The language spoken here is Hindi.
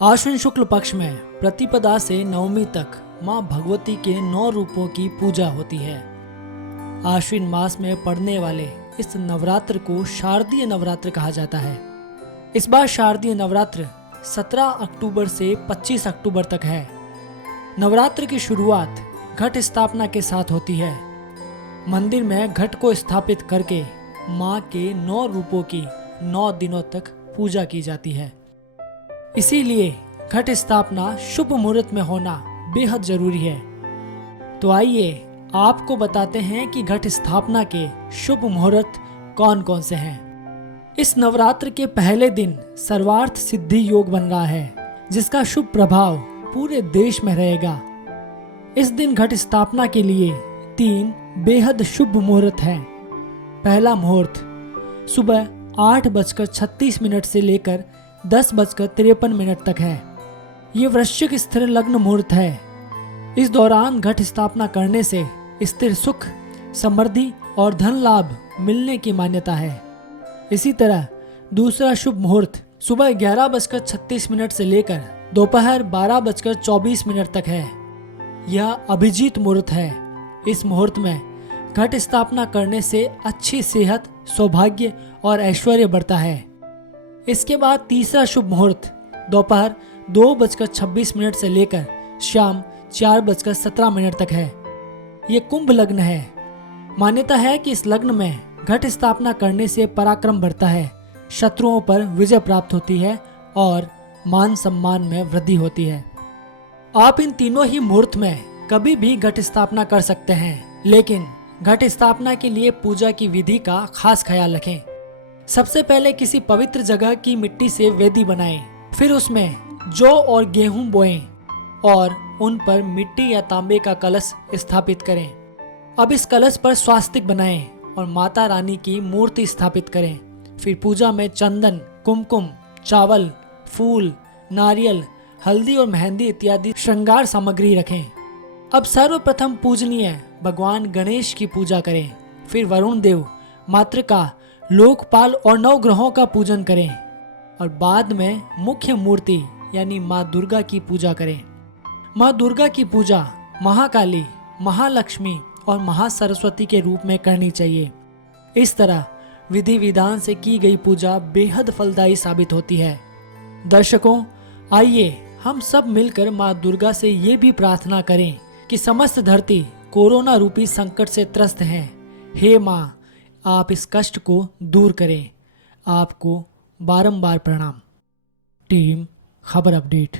आश्विन शुक्ल पक्ष में प्रतिपदा से नवमी तक मां भगवती के 9 रूपों की पूजा होती है। आश्विन मास में पड़ने वाले इस नवरात्र को शारदीय नवरात्र कहा जाता है। इस बार शारदीय नवरात्र 17 अक्टूबर से 25 अक्टूबर तक है। नवरात्र की शुरुआत घट स्थापना के साथ होती है। मंदिर में घट को स्थापित करके मां के 9 रूपों की 9 दिनों तक पूजा की जाती है। इसीलिए घट स्थापना शुभ मुहूर्त में होना बेहद जरूरी है। तो आइए आपको बताते हैं कि घट स्थापना के शुभ मुहूर्त कौन कौन से हैं। इस नवरात्र के पहले दिन सर्वार्थ सिद्धि योग बन रहा है, जिसका शुभ प्रभाव पूरे देश में रहेगा। इस दिन घट स्थापना के लिए 3 बेहद शुभ मुहूर्त हैं। पहला मुहूर्त सुबह 8:36 से लेकर 10:53 तक है। ये वृश्चिक स्थिर लग्न मुहूर्त है। इस दौरान घट स्थापना करने से स्थिर सुख, समृद्धि और धन लाभ मिलने की मान्यता है। इसी तरह दूसरा शुभ मुहूर्त सुबह 11:36 से लेकर दोपहर 12:24 तक है। यह अभिजीत मुहूर्त है। इस मुहूर्त में घट स्थापना करने से अच्छी सेहत, सौभाग्य और ऐश्वर्य बढ़ता है। इसके बाद तीसरा शुभ मुहूर्त दोपहर 2:26 से लेकर शाम 4:17 तक है। ये कुंभ लग्न है। मान्यता है कि इस लग्न में घट स्थापना करने से पराक्रम बढ़ता है, शत्रुओं पर विजय प्राप्त होती है और मान सम्मान में वृद्धि होती है। आप इन तीनों ही मुहूर्त में कभी भी घट स्थापना कर सकते हैं, लेकिन घट स्थापना के लिए पूजा की विधि का खास ख्याल रखें। सबसे पहले किसी पवित्र जगह की मिट्टी से वेदी बनाएं, फिर उसमें जौ और गेहूं बोएं और उन पर मिट्टी या तांबे का कलश स्थापित करें। अब इस कलश पर स्वास्तिक बनाएं और माता रानी की मूर्ति स्थापित करें। फिर पूजा में चंदन, कुमकुम, चावल, फूल, नारियल, हल्दी और मेहंदी इत्यादि श्रृंगार सामग्री रखें। अब सर्वप्रथम पूजनीय भगवान गणेश की पूजा करें। फिर वरुण देव, मातृका, लोकपाल और 9 ग्रहों का पूजन करें और बाद में मुख्य मूर्ति यानी माँ दुर्गा की पूजा करें। माँ दुर्गा की पूजा महाकाली, महालक्ष्मी और महासरस्वती के रूप में करनी चाहिए। इस तरह विधि विधान से की गई पूजा बेहद फलदायी साबित होती है। दर्शकों, आइए हम सब मिलकर माँ दुर्गा से ये भी प्रार्थना करें कि समस्त धरती कोरोना रूपी संकट से त्रस्त है। हे माँ, आप इस कष्ट को दूर करें। आपको बारंबार प्रणाम। टीम खबर अपडेट।